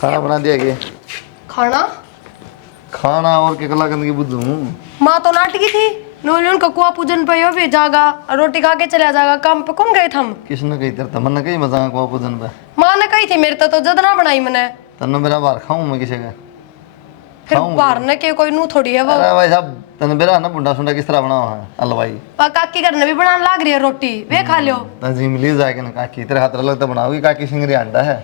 खाना बना दिया गया। खाना खाना और के कला गंदगी बुद्धू माँ तो नाटकी थी नोले उनका कुआ पूजन पे भी जागा रोटी खा के चला जाएगा काम पे कौन गए थे हम। किसने कही तेरा मन कही मजा को पूजन पे माँ ने कही थी मेरे तो जद ना बनाई मैंने तन्ने मेरा बार खाऊं मैं किसी का फिर बाहर ने के कोई नू थोड़ी है वो। अरे भाई साहब तन्ने मेरा ना बुंडा सुंडा किस तरह बनावा है अलवाई काकी घर ने भी बनाने लाग रही है रोटी वे खा लियो तंजीम ली जाके ना काकी तेरे हाथ लगता बनाओगी काकी सिंगरी अंडा है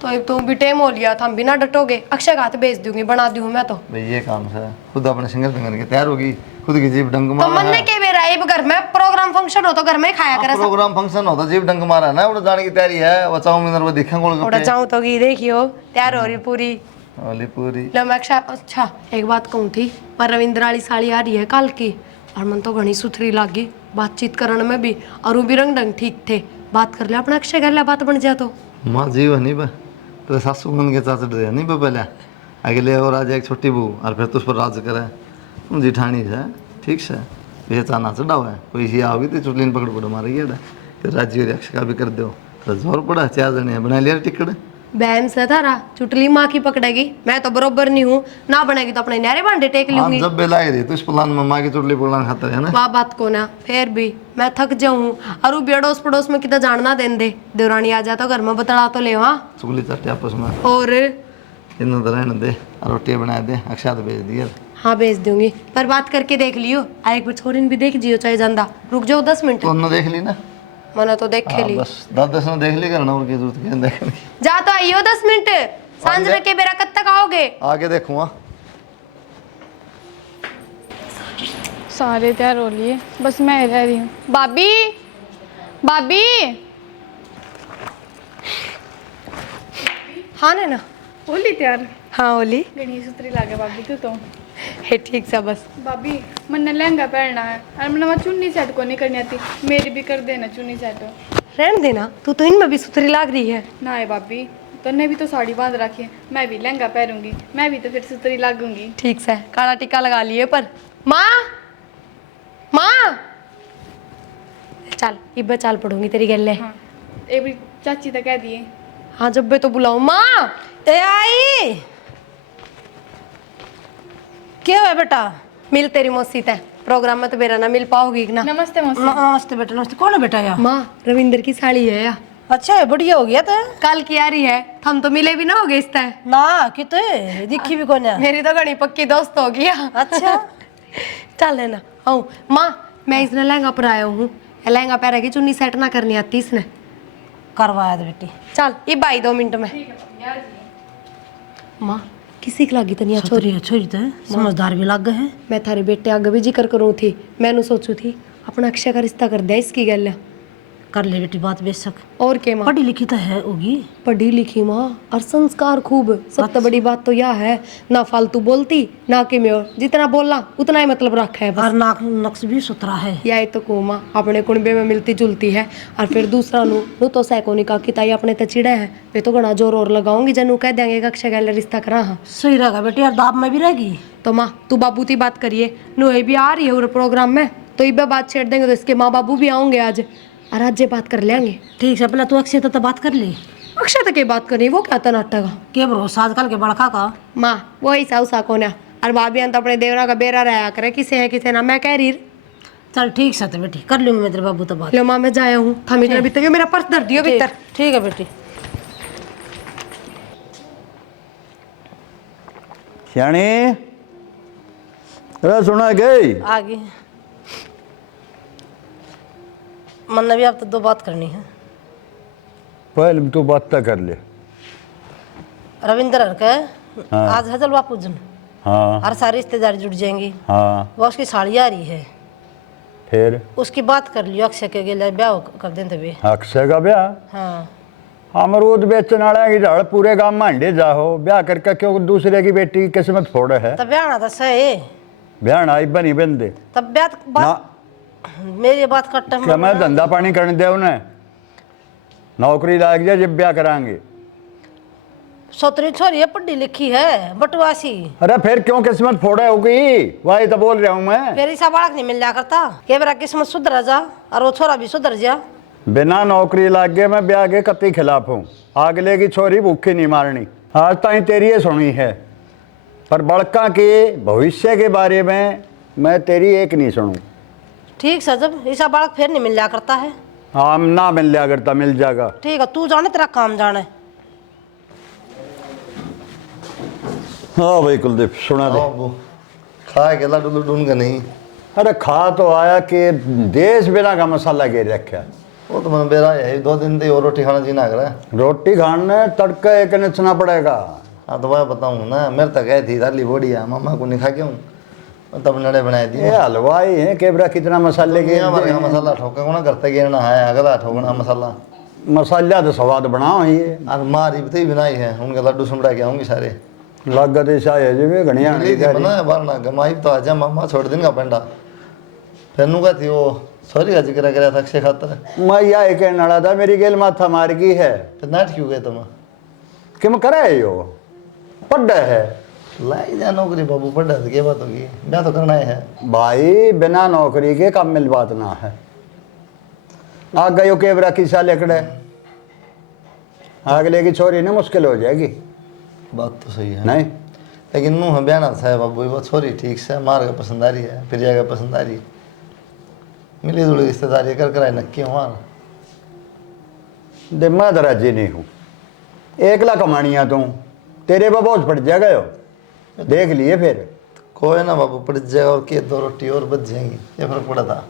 तो अब तुम भी टेम हो लिया था हम बिना डटोगे अक्षय का हाथ भेज दूंगी बना दूं मैं तो भाई ये काम से खुद अपने सिंगर फिंगर के तैयार होगी खुद की जीभ डंग तो मारा मन ने के बेरा अब घर में प्रोग्राम फंक्शन हो तो घर में खाया करे प्रोग्राम फंक्शन होता जीभ डंग मारा ना उड़ जाने की तैयारी है वो चाउमीन और वो दिखेंगे उड़ा गोलगप्पे जाऊं तो की देखियो तैयार हो रही पूरी वाली पूरी लो मैं अक्षय अच्छा एक बात कहूं थी पर रविंद्र वाली साड़ी आ रही है कल की और मन तो घनी सुथरी लागी बातचीत करने में भी और वो भी रंग ढंग ठीक थे बात कर लिया अपना अक्षय कर लिया बात बन जा तो माँ जीव नहीं बा तो सासू बन के चाचा डरे नहीं बा पहले अगले और आज एक छोटी बहू और फिर तो उस पर राज करे जिठानी है ठीक से पहचाना चढ़ाओ है कोई ही आओगी तो चुटलीन पकड़ पकड़ मारेगी फिर राज्य और अक्षय का भी कर दो तो जोर पड़ा 4 जने बना लिया टिकट बहन से थारा चुटली माँ की पकड़ेगी मैं तो बरोबर नहीं हूँ ना बनेगी तो अपने न्यारे बांधे टेक लूंगी जब बेला रही तो इस प्लान में माँ की चुटली पकड़ना खाता है ना वाह बात को ना फिर भी मैं थक जाऊँ और वो बेड़ोस पड़ोस में कितना जानना देन दे देवरानी आ जाता घर में बतला तो ले वहाँ चुगली चट्टे आपस में और इन रहने दे और रोटी बना दे अक्षय तो भेज दिया हाँ भेज दूंगी पर बात करके देख लियो एक बार छोरी भी देख जियो चाहे जानदा रुक जाओ 10 मिनट तो उन्होंने देख ली ना मैंने तो देख ली बस 10 ने देख ली करना और की जरूरत क्या देखने की जा तो आइयो 10 मिनट सांझ के बेरा कब तक आओगे आगे देखूंगा सारे तैयार हो लिए बस मैं रह रही हूँ। भाभी भाभी हाँ ना होली तैयार हाँ ओली गणी सुतरी लागे भाभी तू तो है ठीक सा बस भाभी मैंने लहंगा पहनना है और मैंने वहाँ चुन्नी सेट को नहीं करनी आती मेरी भी कर देना चुन्नी सेट रहने देना तू तो इनमें भी सुथरी लाग रही है ना है भाभी तो ने भी तो साड़ी बांध रखी है मैं भी लहंगा पहनूंगी मैं भी तो फिर सुतरी लागूंगी ठीक से काला टिक्का लगा लिए पर माँ माँ चल इब्बे चाल पढ़ूंगी तेरी गले हाँ एक भी चाची तक कह दिए हाँ जब बे तो बुलाऊं माँ ए आई क्या है बेटा मिल तेरी मौसी ते प्रोग्राम में तो बेरा ना मिल पाओगी ना नमस्ते मौसी नमस्ते बेटा नमस्ते कौन है बेटा यार माँ रविंद्र की साड़ी है या अच्छा है बढ़िया हो गया तो कल की आ रही है हम तो मिले भी ना हो गए इस तरह ना कितने दिखी भी कौन है मेरी तो घनी पक्की दोस्त हो गया अच्छा चल लेना आओ माँ मैं इसने लहंगा पर आया हूँ लहंगा पहनेगी चुन्नी सेट ना करनी आती इसने करवाया तो बेटी चल ये बाई 2 मिनट में माँ किसी की लागी तनिया छोरी छोरी छोरी तो समझदार भी लग गए हैं मैं थारे बेटे आगे भी जिक्र करूँ थी मैंने सोचू थी अपना अक्षय का रिश्ता कर दिया इसकी गल कर ले बेटी बात बेशक और के माँ पढ़ी लिखी तो है होगी पढ़ी लिखी माँ और संस्कार खूब सबसे बड़ी बात तो यह है ना फालतू बोलती ना कि मैं जितना बोलना उतना ही मतलब रखा है बस और नाक नक्श भी सुथरा है यही तो को माँ अपने कुनबे में मिलती जुलती है और फिर दूसरा नू तो सैकोनी का कि ताई अपने तो चिड़े है वे तो घना जोर और लगाऊंगी जनू कह देंगे अक्षय गल रिश्ता करा हाँ सही रहेगा बेटी यार दाब में भी रहेगी तो माँ तू बाबू की बात करिए नु ये भी आ रही है और प्रोग्राम में तो ये बात छेड़ देंगे तो इसके माँ बाबू भी आऊंगे आज और आज ये बात कर लेंगे ठीक है पहले तू अक्षय तो बात कर ली अक्षय तक ये बात करनी वो क्या था नाटक का के भरोसा आजकल के बड़का का माँ वो ऐसा उसा को ना और भाभी तो अपने देवरा का बेरा रहा करे किसे है किसे ना मैं कह रही चल ठीक से तो बेटी कर लूंगी मैं तेरे बाबू तो बात लो माँ मैं जाया हूँ थम इधर भीतर मेरा पर्स धर दियो भीतर ठीक है बेटी श्याणी अरे सुना गई आगे मन ने भी अब तो 2 बात करनी है पहले तू बात तक कर ले रविंद्र के हाँ। आज है जलवा पूजन हाँ हर सारी रिश्तेदारी जुट जाएंगी हाँ वो उसकी साड़ी आ रही है फिर उसकी बात कर लियो अक्षय के लिए ब्याह कर दें तभी अक्षय का ब्याह हाँ अमरूद बेचने वाला की झाड़ पूरे गांव में अंडे जाओ ब्याह करके क्यों दूसरे की बेटी की किस्मत फोड़े है तब ब्याह ना था सही ब्याह ना बनी बंदे तब ब्याह बात मेरी बात कट्टा क्या मैं धंधा पानी करने दे उन्हें नौकरी लाग जाए जब ब्याह कराएंगे सोतरी छोरी है पढ़ी लिखी है बटवासी अरे फिर क्यों किस्मत फोड़े होगी वही तो बोल रहा हूँ मैं फिर ऐसा बालक नहीं मिल जा करता के मेरा किस्मत सुधर जा और वो छोरा भी सुधर जा बिना नौकरी लाग गए मैं ब्याह के कत्ती खिलाफ हूँ। अगले की छोरी भूखी नहीं मारनी। आज ताई तेरी ये सुनी है, पर बड़का के भविष्य के बारे में मैं तेरी एक नहीं सुनूं। ठीक है, जब ऐसा बालक फिर नहीं मिल जाया करता है। हाँ, ना मिल जाया करता, मिल जाएगा। ठीक है, तू जाने तेरा काम जाने। हाँ भाई कुलदीप सुना दे। बाबू खा के लड्डू लड्डू का नहीं। अरे खा तो आया कि देश बिना का मसाला गिर रखा। वो तो मैंने बेरा है 2 दिन से और रोटी खाना जीना कर। रोटी खाने तड़का एक नचना पड़ेगा। हाँ तो मैं बताऊँ ना, मेरे तक गए थी दाली बोड़ी है, मामा को नहीं खा के हूँ तब नड़े बनाए दिए। ये हलवाई है केबरा कितना मसाले के मसाला ठोका को ना करते गिरना है, अगला ठोकना मसाला मसाला तो स्वाद बनाओ ये। और मारी भी बनाई है, उनके लड्डू सुमड़ा के आऊंगी सारे लागत ऐसा है जी वे घनिया बना बारना गमाई तो आजा मामा छोड़ दिन का पेंडा फिर नु का थी वो सॉरी का जिक्र कराया था अक्षय खातर। मैं या एक नड़ा था मेरी गेल माथा मार गई है। तो नाट क्यों गए तुम? कि मैं करे यो पढ़ है लाई जा नौकरी बाबू पढ़ा तो क्या बात होगी, मैं तो करना है भाई। बिना नौकरी के काम मिल बात ना है। आ गयो केबरा किसा लेकड़े अगले की छोरी ने मुश्किल हो जाएगी। बात तो सही है नहीं लेकिन मुँह है बयाना था बाबू वो छोरी ठीक से मार का पसंद आ रही है, फिर जाएगा पसंद आ रही मिली जुली रिश्तेदारी कर कराए नक्की हमारा दे मैं तो राजी नहीं हूँ। एकला कमानिया तू तेरे पर बोझ पड़ जाएगा यो, देख लिए फिर। कोई ना बाबू पड़ जाएगा और के 2 रोटी और बच जाएंगी, ये फर्क पड़ा था।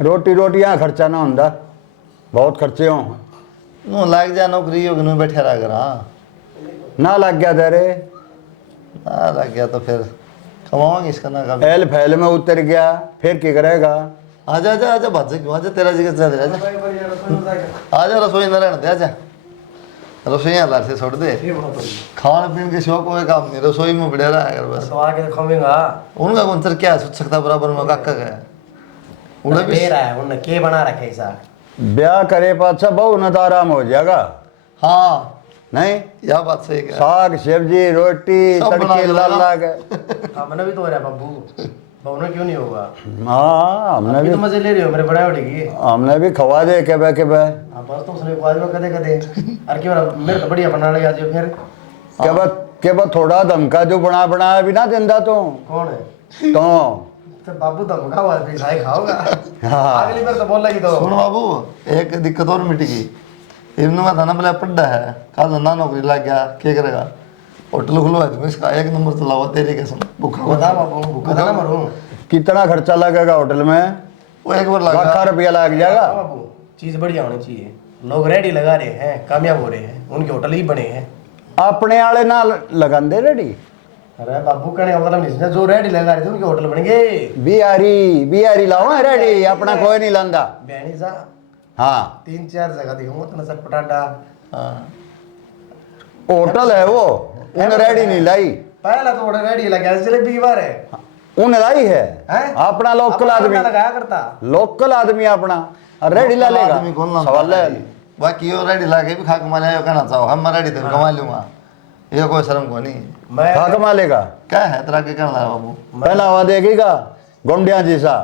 रोटी रोटी यहाँ खर्चा ना होंदा, बहुत खर्चे हों। नू लाग जा नौकरी होगी नू बैठे रहा कर। हाँ ना लग गया तेरे ना लग गया तो फिर कमाओगे इसका ना कभी। फैल फैल में उतर गया फिर क्या करेगा। आजा आजा आजा भाज क्यों आजा तेरा जिगर चल आजा आजा रसोई ना रहने दे आजा रसोई लार से छोड़ दे। खाने पीने के शौक कोई काम नहीं, रसोई में बढ़िया रहा है बस। तो आके खाऊंगा उनका कौन सर क्या सोच सकता बराबर में काका गया उन्हें भी दे रहा है उन्होंने के बना रखे ऐसा। ब्याह करे पाछा बहु न तो आराम हो जाएगा। हाँ नहीं यह बात सही है। साग सब्जी रोटी सब बना तड़के के लाल लाना। लाग। हमने भी तो हो रहा है बब्बू, बब्बू ने क्यों नहीं होगा? हाँ हमने अभी भी तो मजे ले रहे हो मेरे बड़े होने की। हमने भी खवा दे के बे हाँ बस तो उसने बाद में कदे कदे अरे क्यों मेरे तो बढ़िया बना लगा जो फिर के बा थोड़ा धमका जो बना बनाया भी ना जिंदा तो कौन है? तो बाबू धमका हुआ है खाए खाओगा। हाँ। अगली बार तो बोल लगी तो सुन बाबू एक दिक्कत और मिट गई। इवन में था ना बोले पड्डा है कल ना नौकरी लग गया क्या करेगा, होटल खुलवा दूंगा इसका 1 नंबर चलाओ तेरी कसम। भूखा बता बाबू भूखा था ना मरूं। कितना खर्चा लगेगा होटल में? वो एक बार लगा लाख रुपया लग जाएगा। हाँ बाबू चीज बढ़िया होनी चाहिए, लोग रेडी लगा रहे हैं कामयाब हो रहे हैं, उनके होटल ही बने हैं। अपने आले ना लगांदे रेडी। अरे बाबू कहने का मतलब नहीं, जो रेडी लगा रहे थे उनके होटल बनेंगे। बिहारी लाओ रेडी, अपना कोई नहीं लांदा। बहनी सा हाँ 3-4 जगह दिखाऊंगा तो नसर पटाटा। हाँ होटल है वो उन रेडी नहीं लाई, पहला तो बड़ा रेडी लगा जलेबी की बार है उन लाई है हैं? अपना लोकल अपना आदमी, लगाया करता लोकल आदमी अपना रेडी ला लेगा। आदमी कौन लाता सवाल है। है? बाकी वो रेडी लाके भी खा कमा लिया कहना चाहो हम रेडी तो कमा लूंगा, ये कोई शर्म को नहीं। मैं खा कमा लेगा। क्या है तेरा के करना है बाबू? पहला हुआ देखेगा गोंडिया जैसा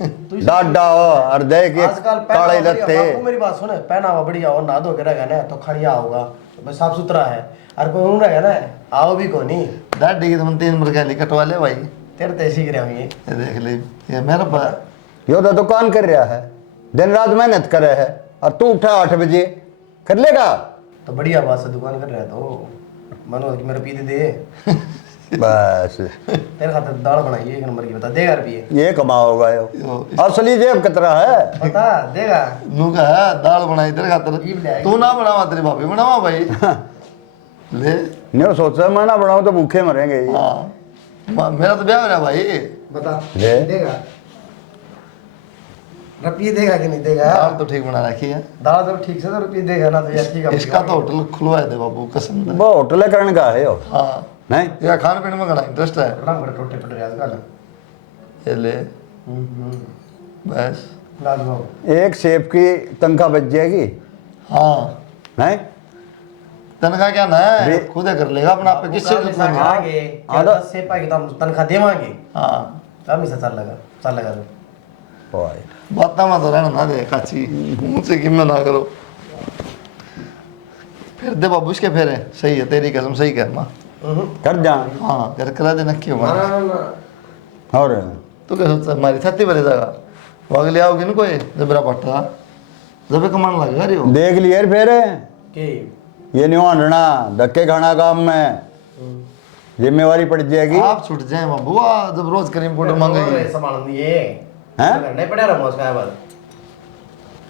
डाडा हो और देख के आजकल काले पहनावा लत्ते। बढ़िया, बापू मेरी बात सुने, पहनावा बढ़िया और नहा धो के रहेगा ना तो खड़िया होगा बस साफ सुथरा है। और कोई उन रहेगा ना आओ भी को नहीं दाढ़ी की तुम 3 नंबर का कटवा ले भाई। तेरे तो ऐसी गिरे होंगे। ये देख ले ये मेरा पास यो तो दुकान कर रहा है, दिन रात मेहनत करे है और तू उठा 8 बजे कर लेगा। तो बढ़िया बात से दुकान कर रहा है तो मनो कि मेरे पीते दे बस तेरे खातिर दाल बनाइए 1 नंबर की, बता देगा रुपये? ये कमाओगा यो असली जेब कतरा है। बता देगा? नू का है दाल बनाई तेरे खातिर, ईब ले आई। तू ना बनावा तेरी भाभी बनावा भाई। ले नहीं सोचा मैं ना बनाऊं तो भूखे मरेंगे ये। हाँ मेरा तो ब्याह हो रहा भाई। बता ले। देगा रुपये देगा कि नहीं देगा? दाल तो ठीक बना रखी है, दाल जब ठीक से तो रुपये देगा ना तो यार ठीक है। इसका तो होटल खुलवाए दे बाबू कसम से। वो होटल करने का है यो। हाँ नहीं ये खाने पीने में घना इंटरेस्ट है। रंग बड़े टोटे पड़ रहे आजकल। ये ले बस। लाजवाब। एक सेफ की तनख्वाह बच जाएगी। हाँ नहीं तनख्वाह क्या ना है वे- खुद ही कर लेगा अपना पे किससे किससे कितना नहीं। आगे हाँ, 10 से पाएगी तो हम तनख्वाह देवांगे। हाँ कम ही से चल लगा तो भाई बात में तो रहना ना दे काची मुझसे गिम्मे ना करो। फिर दे बाबू इसके फेरे सही है तेरी कसम सही कर माँ कर जा। हाँ कर करा दे नक्की हो और तू क्या सोचता हमारी छाती भरे जाएगा वो अगले आओगे ना कोई जबरा पट्टा जब कमान लगेगा रे वो देख लिए फिर के ये नहीं होना धक्के खाना काम में जिम्मेवारी पड़ जाएगी। आप छूट जाए बाबू जब रोज करीम पाउडर मांगेगी संभाल दिए हैं नहीं पड़ा रहा उसका बाद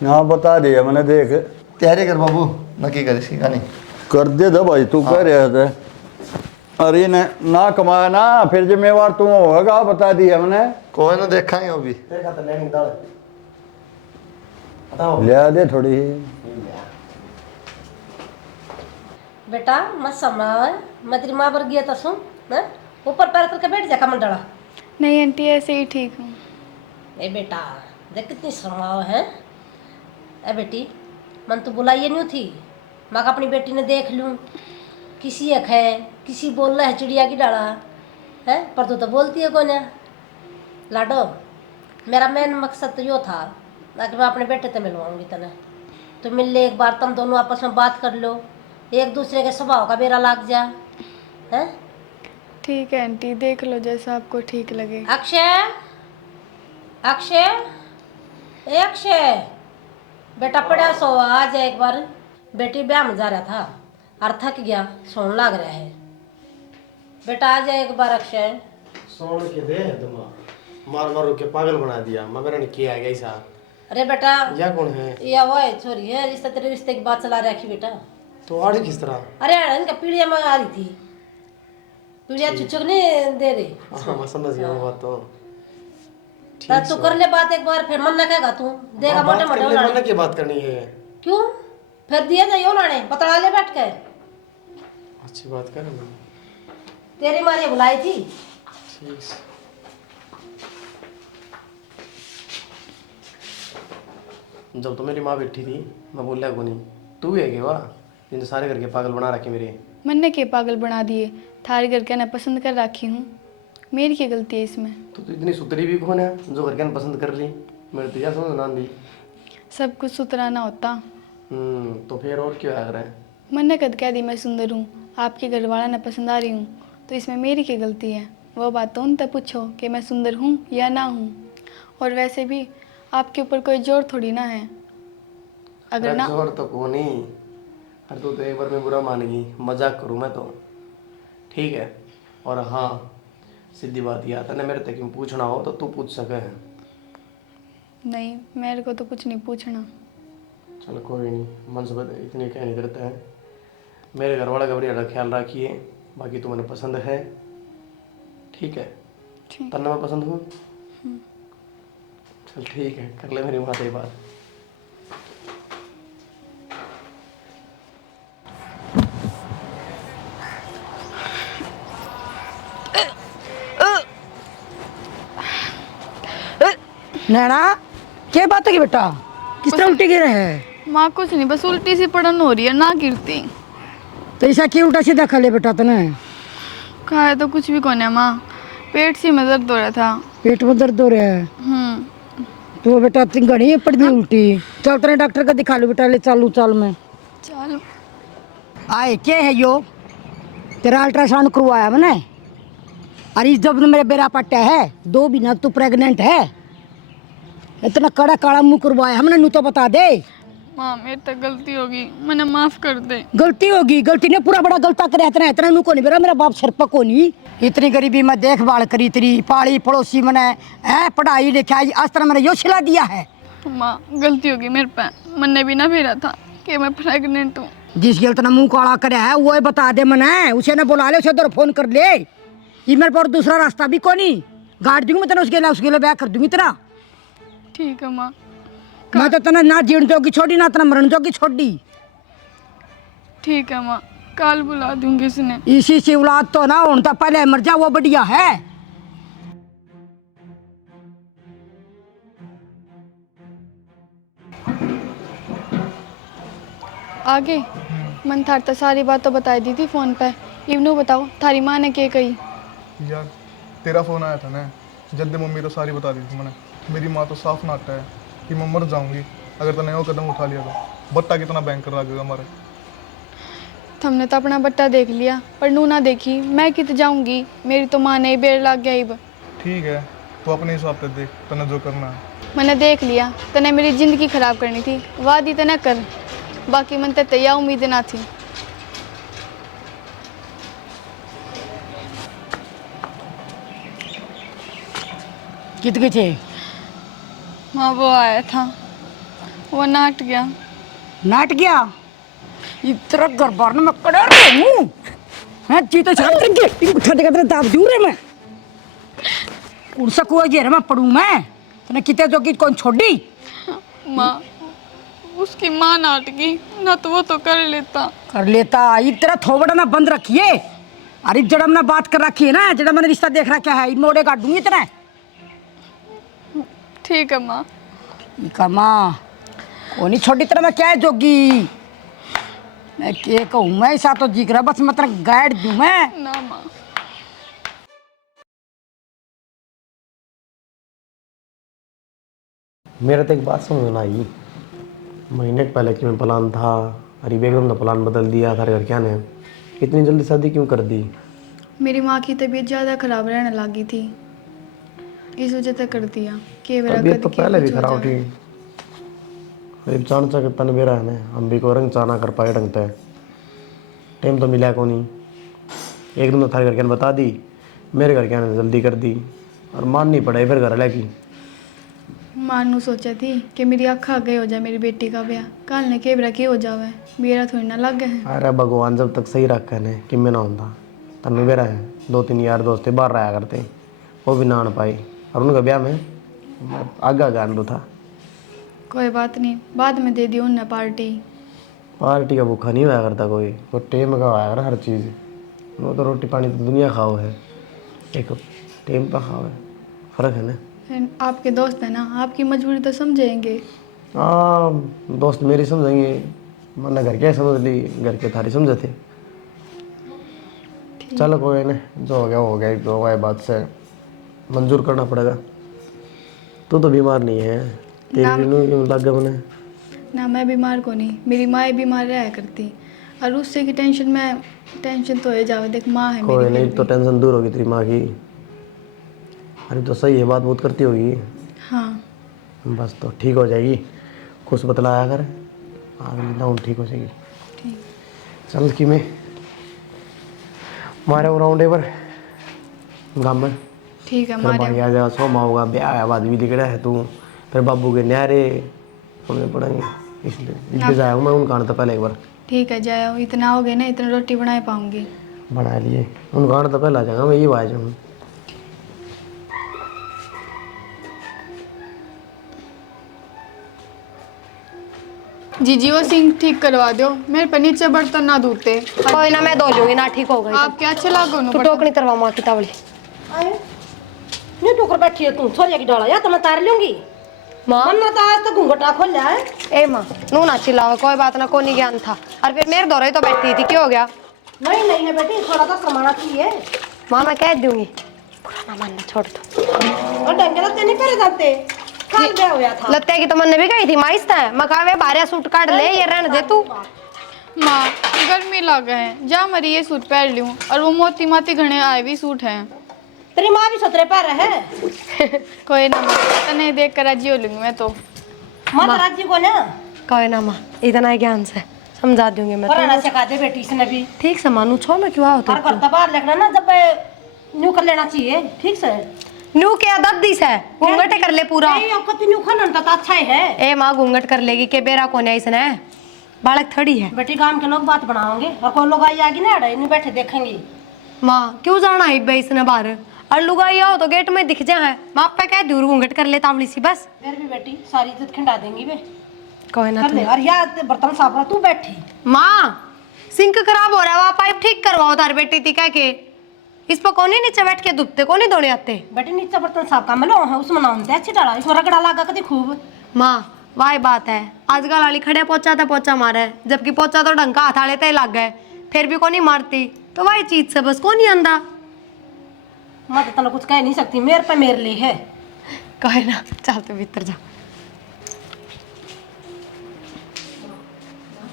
हाँ बता दिया मैंने देख तैयारी कर बाबू नक्की कर इसकी कहानी कर दे दो भाई तू कह रहा था। अरे ना कमाया ना फिर जिम्मेवार तू होगा बता दिया मैंने। कोई ना देखेंगे वो भी तेरे खातर लेने की दाल बताओ ले दे थोड़ी। बेटा मत समय मैं तेरी माँ पर गया था सुन हैं? ऊपर पैर करके बैठ जा कमंडला। नहीं आंटी ऐसे ही ठीक हूँ। ए बेटा देख कितनी शर्माओ है। ए बेटी मन तो बुलाइए नहीं थी मैं अपनी बेटी ने देख लूँ किसी अख है किसी बोल रहा है चिड़िया की डाला है पर तू तो बोलती है कौन है लाडो। मेरा मेन मकसद तो यो था ताकि मैं अपने बेटे से मिलवाऊंगी तने तो मिल ले एक बार तुम दोनों आपस में बात कर लो एक दूसरे के स्वभाव का बेरा लाग जा है। ठीक है आंटी देख लो जैसा आपको ठीक लगे। अक्षय अक्षय ए अक्षय बेटा पड़ा सो आ जा एक बार बेटी ब्याह में जा रहा था और थक गया सोने लग रहा है बेटा आ जा एक बार अक्षय। सोन के दे तुम मार मारो के पागल बना दिया मैं मेरा ने किया है ऐसा। अरे बेटा यह कौन है या वो है छोरी है रिश्ता तेरे रिश्ते की बात चला रखी बेटा। तो आड़ी किस तरह अरे इनका पीढ़िया में आ रही थी पीढ़िया चुचक नहीं दे रही। हाँ मैं समझ गया वो बात तो तू कर ले बात एक बार फिर मन न कहेगा तू देगा मोटे मोटे करने उलाने। की बात करनी है क्यों फिर दिया जाइए उलाने बतला ले बैठ के अच्छी बात कर तेरी माँ ने बुलाई थी। ठीक जब तो मेरी माँ बैठी थी मैं बोल रहा को नहीं तू भी है कि वाह जिन सारे करके पागल बना रखे मेरे। मैंने के पागल बना दिए थारी घर के ना पसंद कर रखी हूँ मेरी क्या गलती है इसमें। तो इतनी सुतरी भी कौन है जो करके पसंद कर ली मेरे तो यह समझ ना दी। सब कुछ सुतराना होता। तो फिर और क्यों आग रहा है। मैंने कद कह दी मैं सुंदर हूँ आपके घर वाला ना पसंद आ रही हूँ तो इसमें मेरी क्या गलती है। वो बात तो उनसे पूछो कि मैं सुंदर हूँ या ना हूँ। और वैसे भी आपके ऊपर कोई जोर थोड़ी ना है। अगर ना जोर तो को नहीं अरे तू तो एक बार में बुरा मान गई मजाक करूँ मैं तो ठीक है। और हाँ सीधी बात यह था ना मेरे तक पूछना हो तो तू पूछ सके है। नहीं मेरे को तो कुछ नहीं पूछना। चल कोई नहीं मन से इतनी क्या नहीं करता है। मेरे घर वाला गबरिया का ख्याल रखिए बाकी तू मैंने पसंद है ठीक है। ठीक तन्ना मैं पसंद हूँ चल ठीक है कर ले मेरी वहाँ से बात। नैना क्या बात है कि बेटा किस तरह उल्टी गिरे है। माँ कुछ नहीं बस उल्टी सी पड़न हो रही है ना गिरती। तो ऐसा क्यों उल्टा सीधा खा ले बेटा तने खाया तो कुछ भी कौन है माँ पेट से में दर्द हो रहा था। पेट में दर्द हो रहा है तो बेटा तीन घड़ी पड़ गई उल्टी चल तेरे डॉक्टर का दिखा लो बेटा ले चालू चाल में चल आए क्या है यो तेरा अल्ट्रासाउंड करवाया मैंने अरे जब मेरे बेरा पट्टा है 2 महीना तू प्रेग्नेंट है इतना कड़ा काला मुंह करवाया हमने नू तो बता दे। माँ मेरी तो गलती होगी मैंने माफ कर दे। गलती होगी गलती ने पूरा बड़ा गलता करे इतना इतना नू को नहीं मेरा बाप सर पर को नहीं इतनी गरीबी में देखभाल करी तेरी पाली पड़ोसी मैंने है पढ़ाई लिखाई आज तरह मैंने यो सिला दिया है। माँ गलती होगी मेरे पे मैंने भी ना भेजा था कि मैं प्रेग्नेंट हूँ। जिस गलत ने मुंह काला करे है वो बता दे मैंने उसे न बुला ले उसे उधर फोन कर ले ये मेरे पर दूसरा रास्ता भी को नहीं गाड़ दूंगी मैं तेना उसके लिए ब्याह कर दूंगी तेरा। ठीक है माँ मैं तो तना ना जीण जोगी छोड़ी ना तना मरण जोगी छोड़ी। ठीक है माँ कल बुला दूंगी इसने। इसी से औलाद तो ना होने तो पहले मर जा वो बढ़िया है। आगे मन थार तो सारी बात तो बता दी थी फोन पे इवनू बताओ थारी माँ ने क्या कही। यार तेरा फ़ोन आया था ना जल्दी मम्मी तो सारी बता दी थी मैंने। मेरी माँ तो साफ नाटा है कि मैं मर जाऊंगी अगर तूने वो कदम उठा लिया तो। बत्ता कितना भयंकर लगेगा हमारे। हमने तो अपना बट्टा देख लिया पर नू ना देखी, मैं कित जाऊंगी, मेरी तो माँ नहीं बेर लग गई। ठीक है, तो अपने हिसाब से देख तने जो करना है। मैंने देख लिया, तने मेरी ज़िंदगी ख़राब करनी थी, वादी तो न कर, बाकी मन ते तैयार उम्मीद ना थी। कित थे? हाँ वो आया था, वो नाट गया। नाट गया? इतना गरबार में कड़ा हूँ हैं चीतो छाप के इन ठंडे का दाब दूर है मैं उड़सा को जे मैं पढ़ूं मैं तने किते जो की कौन छोड़ी माँ, उसकी माँ नाट गई ना, तो वो तो कर लेता इतना थोबड़ा ना बंद रखिए। अरे जड़म ना बात कर रखी है ना, जड़ा मैंने रिश्ता देख रखा है, इन मोड़े काट दूंगी इतना। ठीक है माँ। माँ कोनी छोड़ी तरह मैं क्या है जोगी, मैं के कहूँ मैं ऐसा तो जीक रहा बस मतलब गाइड दूँ मैं ना माँ। मेरा तो एक बात समझ में ना आई, महीने के पहले कि मैं प्लान था, अरे बेगम ने प्लान बदल दिया था, घर क्या ने इतनी जल्दी शादी क्यों कर दी? मेरी माँ की तबीयत ज़्यादा ख़राब रहने लगी थी, इस वजह से कर दिया कि मेरा तबीयत तो कद के पहले भी कुछ हो खराब जाए। थी, अरे चाण चक तन बेरा है ना, हम भी को रंग चाना कर पाए ढंग पे, टाइम तो मिला को नहीं। एक दिन तो थारे घर के बता दी, मेरे घर के ने जल्दी कर दी और माननी पड़े फिर घर लगी। मानू सोचा थी कि मेरी आँख आगे हो जाए मेरी बेटी का ब्याह, कल ने केबरा की हो जावे, मेरा थोड़ी ना लग है। अरे भगवान जब तक सही रखा ने कि मैं ना होता तन बेरा है, 2-3 यार दोस्त बाहर रहा करते, वो भी ना पाई और उनका ब्याह में आगा गांडू था। कोई बात नहीं, बाद में दे दी उनने पार्टी। पार्टी का भूखा नहीं हुआ करता कोई, वो टेम का हुआ कर हर चीज़। वो तो रोटी पानी तो दुनिया खाओ है, एक टेम पर खाओ है, फ़र्क है ना। फिर आपके दोस्त है ना, आपकी मजबूरी तो समझेंगे। हाँ दोस्त मेरी समझेंगे, मैंने घर क्या समझ ली, घर के थारी समझे थे। चलो कोई नहीं, जो हो गया, जो हो गया बात से मंजूर करना पड़ेगा। तू तो बीमार नहीं है, तेरी क्यों लग गया मैंने? ना मैं बीमार को नहीं, मेरी माँ बीमार रहा करती, और उससे की टेंशन में टेंशन तो हो जावे, देख माँ है कोई मेरी। नहीं, तो टेंशन दूर होगी तेरी माँ की। अरे तो सही है, बात बहुत करती होगी। हाँ बस तो ठीक हो जाएगी, कुछ बतलाया कर, आगे डाउन ठीक हो जाएगी। ठीक। चल कि मैं मारे राउंड पर गाँव में ठीक है फिर मारे। भाई आ जा, सोमा होगा, ब्याह है, बाद भी दिखड़ा है तू, फिर बाबू के न्यारे सुनने पड़ेंगे, इसलिए इधर जाया हूँ मैं उनका आने तो पहले एक बार। ठीक है जाओ, इतना हो गया ना, इतना रोटी बना पाऊंगी। बना लिए उनका आने तो पहले आ जाऊँगा मैं, ये आ जाऊँ। जीजी वो सिंक ठीक करवा दो, मेरे पे नीचे बर्तन ना धोते। कोई ना, मैं धो लूंगी ना, ठीक हो गई। आप क्या चला गो तू टोकनी तरवा माँ की तावली। आए नहीं टोकर बैठी है तू, छोरिया की डाला या तो मैं तार लूंगी। माँ मन्ना तो आज तक घूंघटा खोल लिया है। ए माँ नू ना चिल्लाओ, कोई बात ना, को नहीं ज्ञान था। और फिर मेरे दौरे तो बैठी थी, क्या हो गया? नहीं नहीं है बेटी, थोड़ा तो समाना चाहिए। माँ मैं कह दूंगी, पुराना मानना छोड़ दो। और ढंग के लत्ते नहीं पहने जाते, कल ब्याह हुआ था। लत्ते की तो मन भी गई थी माइस्ता है, मकावे बारह सूट काट ले, ये रहने दे तू। माँ गर्मी लग है, जा मरी ये सूट पहन लूँ, और वो मोती माती घने आए भी सूट हैं। तेरी माँ भी सतरे पैर है। कोई ना माँ, तने देख कर राजी हो लूंगी मैं तो। माँ राज्य को ना कोई ना माँ, इतना ज्ञान से समझा दूंगी मैं पुराना तो। सिखा दे बेटी इसने भी। ठीक से मानू छो में क्यों आओ और करता बाहर लगना ना, जब न्यू कर लेना चाहिए, ठीक से। न्यू क्या दद्दी से घूंघट कर ले पूरा। नहीं आपको तो न्यू खाना तो अच्छा ही है। ए माँ घूंघट कर लेगी के बेरा कोने इसने, बालक थड़ी है। बेटी गांव के लोग बात बनाओगे और कोई लोग आई आगे ना अड़े नहीं बैठे देखेंगे। माँ क्यों जाना है बे इसने बाहर, और लुगाई आओ तो गेट में दिख जाए। माँ पे क्या दूर घूंघट कर ले तावली सी बस। फिर भी बेटी सारी इज्जत खिंडा देंगी वे। कोई ना कर ले, और यार बर्तन साफ रहा, तू बैठी। माँ सिंक खराब हो रहा है, वहाँ पाइप ठीक करवाओ तार बेटी थी क्या के, इस पर कौन ही नीचे बैठ के दुबते, कौन ही दौड़े आते। बेटी नीचे बर्तन साफ का मिलो है, उसमें नाम अच्छी डाला, इसमें रगड़ा लगा कभी खूब। माँ वाही बात है, आजकल वाली खड़े पोचा मारे, जबकि पोचा तो ढंग का हाथ आले तय लग गए, फिर भी कौन ही मारती, तो वही चीज से बस कौन ही आंदा। मैं तो तना कुछ कह नहीं सकती, मेरे पे मेरे लिए है। कहे ना, चल तू भीतर जा।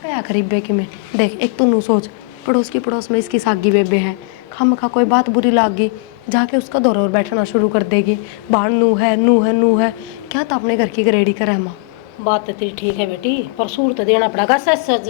क्या करीब बे कि मैं देख, एक तो नू सोच पड़ोस की पड़ोस में इसकी सागी बेबे है, खाम खा कोई बात बुरी लाग गई जाके उसका दौर और बैठना शुरू कर देगी। बाहर नू है नू है नू है, क्या तो अपने घर की गरेड़ी करे माँ। बात तो तेरी ठीक है बेटी, पर सूर तो देना पड़ेगा सच सच।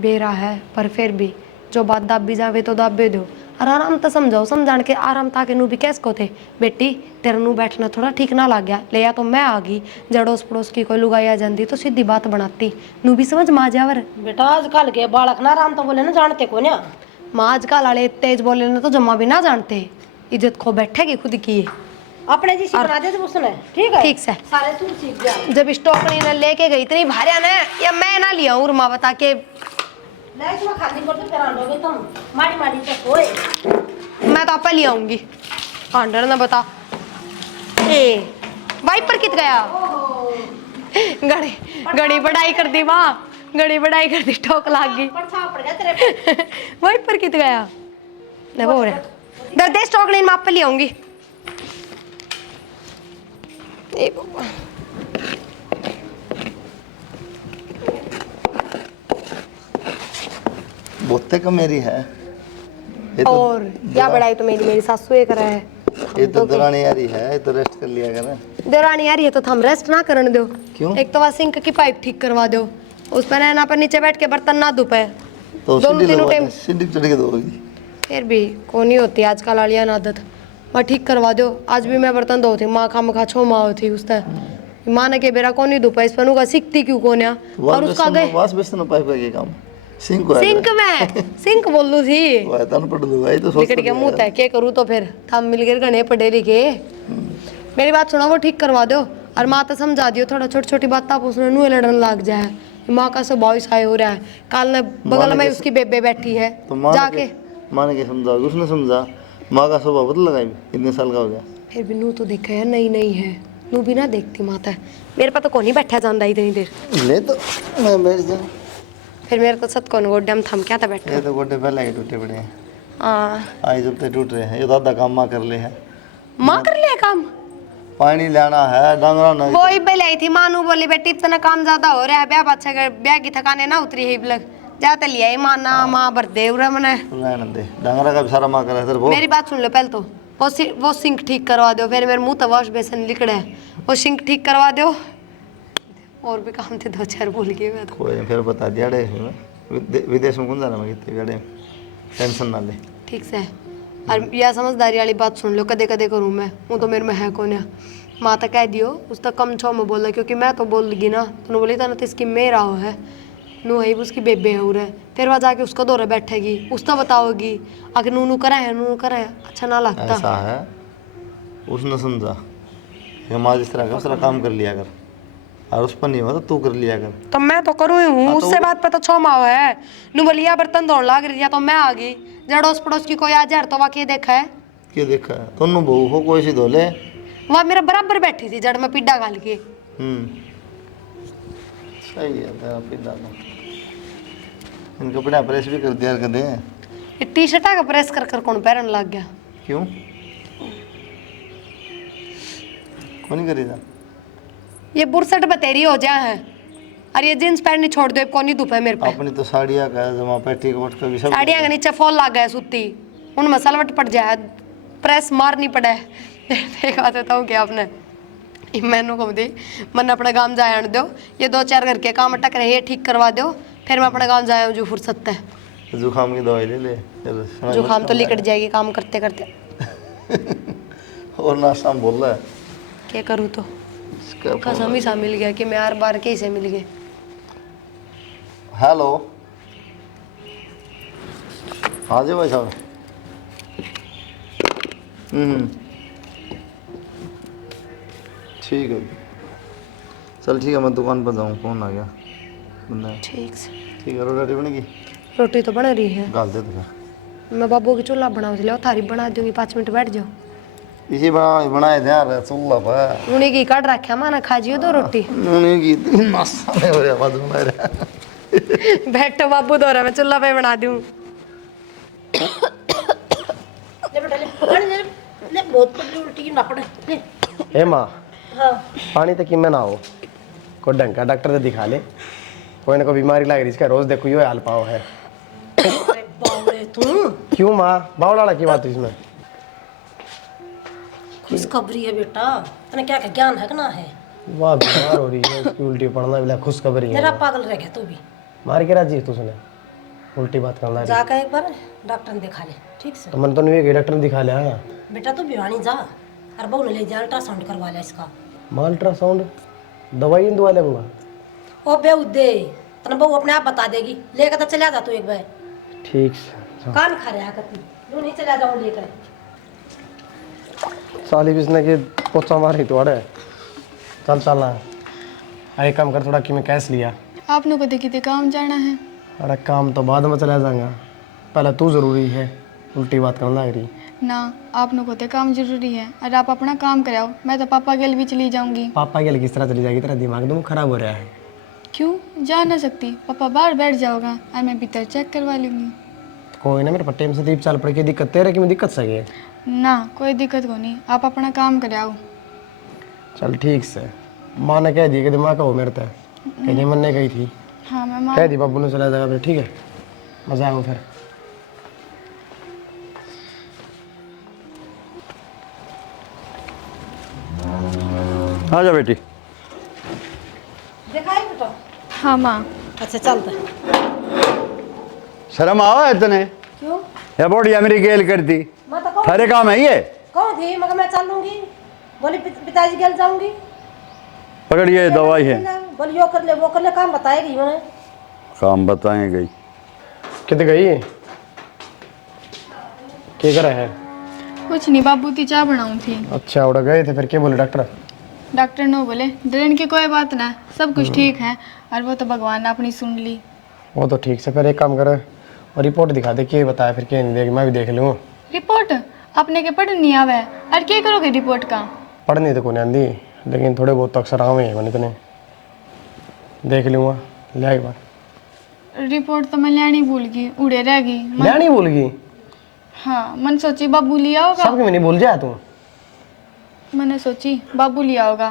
बेरा है पर फिर भी जो बात दाबी जावे तो दाबे दो और आराम तो समझाओ, समझाण के आराम ताके नू भी कैस को थे बेटी तेरे नू बैठना थोड़ा ठीक ना लग गया ले या तो मैं आ गई, जड़ोस पड़ोस की कोई लुगाई आ जाती तो सीधी बात बनाती, नू भी समझ माँ जावर। बेटा आजकल के बालक ना आराम तो बोले ना जानते को ना। माँ आजकल वाले तेज बोले ना तो जम्मा भी ना जानते, इज्जत खो बैठेगी खुद की। अपने जी बना दे तो उसने ठीक है ठीक से सारे तू सीख जा। जब स्टोकनी ने लेके गई इतनी भारी ना, या मैं ना लिया हूँ माँ बता के ले इसमें खाली कर दो फिर आंडोगे तुम माड़ी माड़ी तक होए। मैं तो आपा ले आऊंगी आंडर ना बता। ए वाइपर कित गया, गड़ी गड़ी बढ़ाई कर दी माँ, गड़ी बढ़ाई कर दी ठोक लाग गई। पड़ गया तेरे पे। वाइपर कित गया ना वो रहा दर्दे स्टोकनी में आप ले आऊंगी। ए बाबा बोते का मेरी है ये तो, और क्या बढ़ाई तो मेरी सासू ये करा है। ये तो दरानी यारी है, ये तो रेस्ट कर लिया कर। दरानी यार ये तो हम रेस्ट ना करने दो। क्यों? एक तो वह सिंक की पाइप ठीक करवा दो, उस पर ना पर नीचे बैठ के बर्तन ना धुपे तो दोनों सीढ़ी तीनों लगवा टाइम। दे, सीढ़ी चढ़ के दोगी। फिर भी कौन ही होती आजकल वाली आदत, मैं ठीक करवा दो। आज भी मैं बर्तन धो थी माँ खा मखा छो माँ थी उस तरह माँ ने के बेरा कौन ही धुपा इस पर का सीखती क्यों कौन है और उसका गए वाश बेसन पाइप का ये काम सिंक को सिंक में सिंक बोल लू थी वो तन पड़ दूंगा ये तो सोच लिकड़ के मुंह तय के करूँ तो फिर हम मिल गए घने पढ़े लिखे। मेरी बात सुनो वो ठीक करवा दो और माँ तो समझा दियो, थोड़ा छोटी छोटी बात आप उसने नुए लड़ने लग जाए। माँ का स्वभाव ऐसा हो रहा है, कल ने बगल में उसकी बेबे बैठी है तो जाके माँ ने क्या समझाओगे, उसने समझा माँ का स्वभाव बदल लगा इतने साल का हो गया। फिर भी नू तो देखा है नहीं नहीं है, नू भी ना देखती माता मेरे पास तो कौन ही बैठा जाता इतनी देर। ले तो मैं बैठ जाऊँ, फिर मेरे तो सत कौन गोड्डम थम क्या था बैठा। ये तो गोटे पहले ही टूटे पड़े हैं। हाँ आज जब तक टूट रहे हैं, ये तो आधा काम माँ कर ले है। माँ कर लिया काम, पानी लाना है डांगरा ना वो ही पहले आई थी मानू बोली बेटी इतना काम ज्यादा हो रहा है, ब्याह बच्चा ब्याह की थकाने ना उतरी है लग जाते लिया ही माँ ना माँ भर दे उरा मैंने रहने दे, डांगरा का भी सारा माँ कर है। मेरी बात सुन लो पहले तो वो सिंक ठीक करवा दो, फिर मेरे मुंह तो वॉश बेसन लिखड़ा है वो सिंक ठीक करवा दो। और भी काम थे दो चार बोल के मैं तो कोई नहीं, फिर बता दिया डे विदेश में कौन जाना मैं कितने गड़े, टेंशन ना ले। ठीक से। और यह समझदारी वाली बात सुन लो, कदे कदे करूँ मैं वो तो मेरे में है कौन है। माँ तो कह दियो उस तक कम छो में बोला क्योंकि मैं तो बोल लगी ना तो बोली था ना तो इसकी मेरा हो है नू है उसकी बेबे है उरे, फिर वहाँ जाके उसका दौरे बैठेगी उसका बताओगी आगे नू करा है नू करा है अच्छा ना लगता। ऐसा है उसने समझा कि माँ जिस तरह का उस तरह काम कर लिया कर और उस पर नहीं हुआ तो तू कर लिया कर। तो मैं तो करूँ ही हूँ, उससे बात पे तो छो माओ है नू बोलिया बर्तन धोने लग रही तो मैं आ गई, जड़ोस पड़ोस की कोई आ जाए तो वाकई देखा है क्या देखा है दोनों बहू हो कोई सी धोले वहाँ मेरा बराबर बैठी थी जड़ में पिड्डा गाल के। सही है तेरा पिता तो इन कपड़े प्रेस भी कर दिया कर दे। ये टी शर्टा का प्रेस कर कर कौन पहनने लग गया। क्यों कौन नहीं करेगा, ये बुरसट बतेरी हो जा है और ये जींस पैंट नहीं छोड़ दो कौन नहीं धुपे मेरे पे। अपनी तो साड़ियाँ का जमा पेटी कोट का भी सब साड़ियाँ के नीचे फॉल लग गया सूती उन मसलवट पड़ जाए प्रेस मारनी पड़े। एक बात बताऊँ क्या आपने मैनू को दी मन अपने गाँव जाए आने दो, ये दो चार घर के काम अटक रहे ये ठीक करवा दो फिर मैं अपने गाँव जाए जो फुर्सत है। जुकाम की दवाई ले ले फिर जुकाम तो लिकट जाएगी काम करते करते। और नाश्ता बोल रहा है क्या करूँ तो कसम ही सा मिल गया कि मैं हर बार कैसे मिल गए। हेलो हाँ जी भाई साहब। ठीक है चल ठीक है मैं दुकान पर जाऊँ फोन आ गया बंदा। ठीक से ठीक है रोटी बनेगी, रोटी तो बन रही है डाल दे तो फिर मैं बाबू की चूल्हा बना लिया थारी बना दूंगी 5 मिनट बैठ जाओ। इसी बनाए थे यार चूल्हा पर उन्हीं की काट रखा माना खा जियो दो रोटी उन्हीं की इतनी नाश्ता नहीं हो रहा बाजू में रहा। बैठो बाबू दो रहा मैं चूल्हा पे बना दूं। ले बेटा ले बहुत पतली उल्टी ना पड़े ले। हे माँ हाँ पानी तक कि मैं ना हो कोई ढंग का डॉक्टर से दिखा ले कोई ना कोई बीमारी लग रही इसका रोज देखो यो हाल पाओ है। अरे बावड़े तू, क्यों माँ, बावड़ाड़ा की बात है इसमें? खुशखबरी है बेटा, तने क्या ज्ञान है कि ना है? वाह बीमार हो रही है, उसकी उल्टी पड़ना बिला खुशखबरी मेरा है। पागल रह गया तू भी। मार के राजी तू सुने, उल्टी बात करना है। जाकर एक बार डॉक्टर ने दिखा ले, ठीक से। तो मन तो नहीं है, डॉक्टर ने दिखा लिया। बेटा तू भिवानी जा और बहू ने ले जा अल्ट्रासाउंड करवा लिया इसका। माँ अल्ट्रासाउंड दवाई दवा लेंगा। ओ बेउदे, तने बहू अपने आप बता देगी, लेकर तो चला जा तू एक बार। ठीक है, कान खा रहा कर तू, नहीं चला जाऊँ लेकर। साली बिसने के पोचा मारी तो अरे चल चलना। अरे काम कर थोड़ा कि मैं कैश लिया। आपने को देखी थी काम जाना है। अरे काम तो बाद में चला जाऊंगा, पहले तू जरूरी है। उल्टी बात करना लग रही ना, आपने को तो काम जरूरी है और आप अपना काम कराओ, मैं तो पापा के लिए भी चली जाऊंगी। पापा के लिए किस तरह चली जाएगी? तेरा दिमाग तो खराब हो रहा है। क्यों जा ना सकती? पापा बाहर बैठ जाओगा और मैं भीतर चेक करवा लूँगी। कोई ना, मेरे पट्टे में से दीप चल पड़ के दिक्कत तेरे की में दिक्कत सके। ना कोई दिक्कत को नहीं, आप अपना काम कराओ। चल ठीक से। माँ ने कह दी कि दिमाग का हो मेरे तय कहीं मन ने कही थी। हाँ मैं मान। कह दी बाबू ने चला जाएगा फिर, ठीक है मजा आऊँ फिर। आ जा बेटी। देखा है बेटा? हाँ माँ। अच्छा चलता। शर्म आओ इतने, क्यों? ये बढ़िया मेरी गेल करती। मैं तो कौन थारे काम है ये? कौन थी? मगर मैं चल लूंगी। बोली पिताजी गल जाऊंगी। पकड़िए दवाई है। बोली यो कर ले वो कर ले, काम बताएगी मैंने। काम बताएं गई। कितने गई क्या कर है? कुछ नहीं, बाबू की चाय बनाऊँ थी। अच्छा उड़ा गए थे, फिर क्या बोले डॉक्टर? डॉक्टर ने बोले डरने की कोई बात ना, सब कुछ ठीक है। और वो तो भगवान ने अपनी सुन ली। वो तो ठीक से, फिर एक काम कर और रिपोर्ट दिखा दे, क्या बताया फिर क्या नहीं देगी, मैं भी देख लूँ। रिपोर्ट अपने के पढ़ नहीं आवे और क्या करोगे रिपोर्ट का? पढ़नी तो कोई आंदी, लेकिन थोड़े बहुत तो अक्सर आवे हैं, मैंने इतने देख लूँगा। ले एक बार रिपोर्ट तो मैं लेनी भूल गई, उड़े रह गई। लेनी भूल गई? हाँ मन सोची बाबू लिया होगा। सबके में नहीं भूल जाए तू? मैंने सोची बाबू लिया होगा,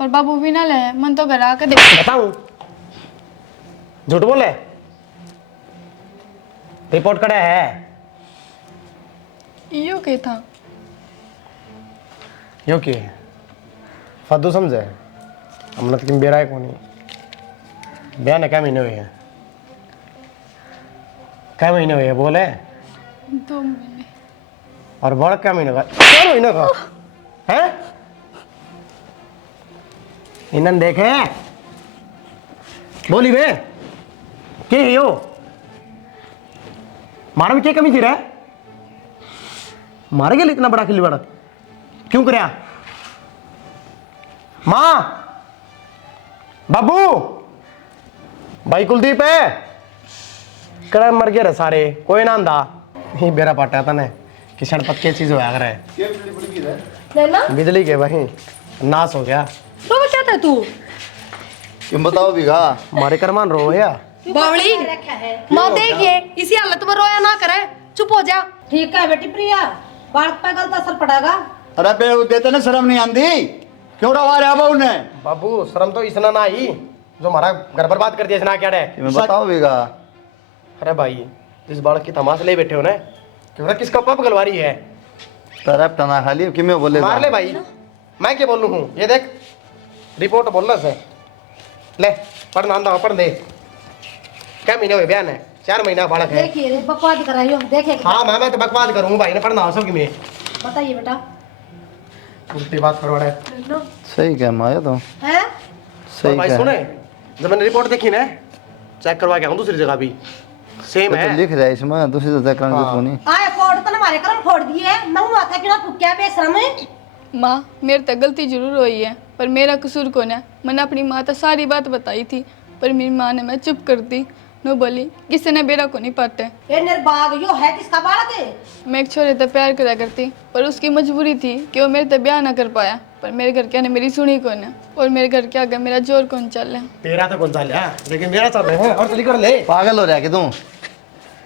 पर बाबू भी ना ले। मन तो घर आकर देख। बताऊं झूठ बोले? रिपोर्ट कड़ा है यो क्या था? यो के फादू समझे हमने तो बेरा है कौन बयान है? क्या महीने हुए हैं? क्या महीने हुए हैं बोले? 2 महीने। और बड़ क्या महीने का? 4 महीने का है? इन्हन देखे बोली बे के यो मारा में क्या कमी थी रे? मारे गए इतना बड़ा खिल्ली बड़ा क्यों करया? माँ बाबू भाई कुलदीप है कड़ा मर गए रे सारे, कोई ना आंदा ही बेरा पाटा था ने किसान पत के चीज होया करे नैना बिजली के वही नाश हो गया। बाबा क्या था तू? क्यों बताओ बिघा? मारे करमान रो या बावड़ी रखा है। माँ देखिए इसी हालत में रोया ना करे, चुप हो जा। ठीक है बेटी प्रिया, बालक पे गलत असर पड़ेगा। अरे बे देते ना शर्म नहीं आंदी, क्यों रवा रहा बाबू ने? बाबू शर्म तो इसना ना आई जो हमारा घर बर्बाद कर दिया इसना क्या है? क्यों बताओ बिघा? अरे भाई जिस बालक की तमाश ले बैठे हो ना, क्यों किसका पप गलवारी है? तरफ टना खाली कि मैं बोले मार ले भाई, मैं क्या बोलूं हूँ? ये देख रिपोर्ट बोलना से ले पढ़ नांदा पढ़ दे। क्या महीने हुए बयान है? 4 महीना बालक है। देखिए रे बकवास कराइयो देखे। हाँ मैं तो बकवास करूँ भाई ने पढ़ना हो सबकी में। बताइए बेटा। उल्टी बात करवा रहा है। सही क्या माया तो हैं? सही भाई क्या सुने, जब मैंने रिपोर्ट देखी ना चेक करवा के आऊँ दूसरी जगह भी सेम तो है। लिख रहा है इसमें, दूसरी तो चेक करने को नहीं। आए फोड़ तो हमारे कर्म फोड़ दिए। नऊ माथा क्यों फुक्या बेशरम है? माँ मेरे तो गलती जरूर हुई है, पर मेरा कसूर कौन है? मैंने अपनी माँ तो सारी बात बताई थी, पर मेरी माँ ने मैं चुप कर दी। नो बोली किसी ने बेरा को नहीं पाते। ये निर्बाग यो है किसका बालक है? मैं एक छोरे तो प्यार करा करती, पर उसकी मजबूरी थी कि वो मेरे तो ब्याह ना कर पाया। पर मेरे घर के ने मेरी सुनी कौन है, और मेरे घर के आगे मेरा जोर कौन चल रहा है? तेरा तो कौन सा लिया, लेकिन मेरा चल रहा है और चली कर ले। पागल हो रहा है कि तू?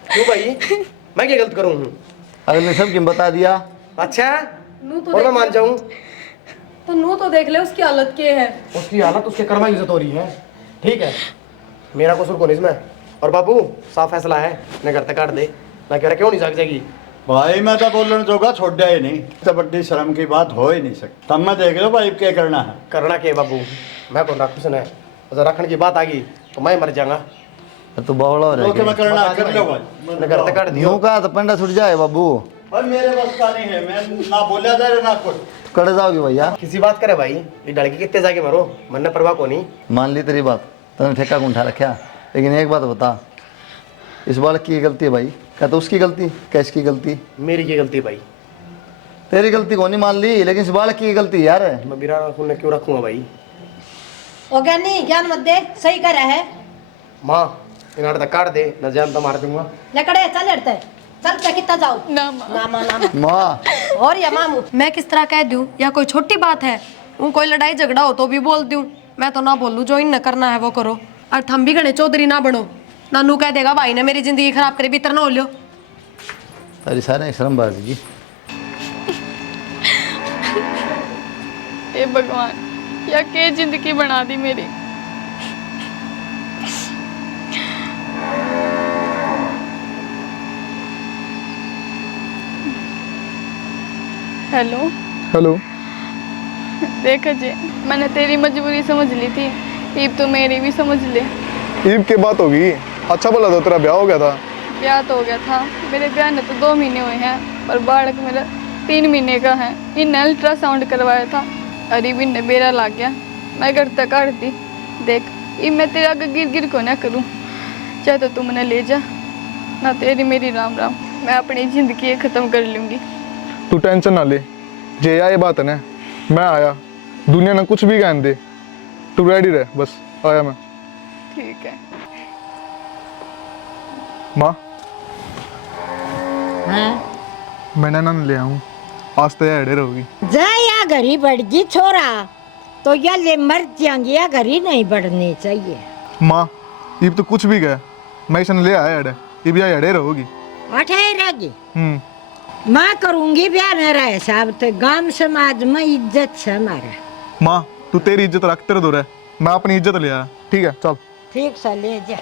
क्यों भाई मैं क्या गलत करूँ? अगले सब क्यों बता दिया? अच्छा नू तो और मैं मान जाऊँ? तो नू तो देख ले उसकी हालत क्या है। उसकी हालत उसके कर्मा की इज्जत हो रही है, ठीक है मेरा कसूर कौन इसमें। और बाबू साफ फैसला है, न घर तक काट दे, मैं कह रहा क्यों नहीं जाग जाएगी। भाई मैं तो बोलने जोगा छोड़ा ही नहीं, तो बड़ी शर्म की बात हो ही नहीं सकती। तब मैं देख लो भाई क्या करना है। करना क्या बाबू, मैं कौन राक्षस है, अगर रखने की बात आ गई तो मैं मर जाऊंगा। तो बावड़ा हो तो क्या मैं करना कर लो भाई। न घर तक काट दियो। यूं कहा तो पंडा छूट जाए बाबू, भाई मेरे बस का नहीं है, मैं ना बोला जाए ना कुछ। कड़े जाओगे भैया। किसी बात करे भाई, ये डड़की कितने जाके मरो, मन ने परवाह को नहीं। मान ली तेरी बात, तूने ठेका कौन उठा रखा, लेकिन एक बात बता, इस बालक की गलती है भाई? क्या तो उसकी गलती, क्या इसकी गलती? मेरी की गलती भाई। तेरी गलती को नहीं मान ली, लेकिन इस बालक की गलती यार। मैं बिना खून क्यों रखूंगा भाई। ओ ज्ञानी ज्ञान मत दे, सही कर रहा है। माँ इन तक काट दे, न जान तो मार दूंगा। लकड़े चल हटते, चल क्या कितना जाओ ना माँ। ना माँ ना माँ माँ और या मामू। मैं किस तरह कह दूँ, या कोई छोटी बात है? वो कोई लड़ाई झगड़ा हो तो भी बोल दूँ, मैं तो ना बोलूँ, जो इन करना है वो करो। और थम भी घने चौधरी ना बनो, नानू कह देगा भाई ने मेरी जिंदगी खराब करी, भीतर ना हो लियो। तेरी सारे शर्म बाजी की। हे भगवान, या के जिंदगी बना दी मेरी। Hello hello. देख जी, मैंने तेरी मजबूरी समझ ली थी, ईब तो मेरी भी समझ ले। ईद की बात होगी, अच्छा बोला तो तेरा ब्याह हो गया था। ब्याह तो हो गया था, मेरे ब्याह ने तो 2 महीने हुए हैं, पर बालक मेरा 3 महीने का है। इनने अल्ट्रासाउंड करवाया था, अरे भी इनने बेरा लग गया, मैं घर तक काट दी। देख ये मैं तेरे आगे गिर गिर को ना करूँ, चाहे तो तू मैंने ले जा, ना तेरी मेरी राम राम, मैं अपनी ज़िंदगी ख़त्म कर लूँगी। तू टेंशन ना ले, जे ये बात है ना, मैं आया, दुनिया ने कुछ भी कहने दे, तू रेडी रह, बस आया मैं। ठीक है। माँ हाँ मैं नैना ले आऊँ, आज तो यार रहोगी। जा या घरी बढ़ गई छोरा, तो या ले मर जाएंगे, या घरी नहीं बढ़नी चाहिए। माँ ये तो कुछ भी गया, मैं इसे ले आया अड़े, ये भी अड़े रहोगी। अठे रहेगी, मैं करूंगी ब्याह मेरा हिसाब तो, गांव समाज में इज्जत से हमारा। माँ तू तेरी इज्जत रखते रह, मैं अपनी इज्जत ले आया, ठीक है चल। ठीक सा ले जा।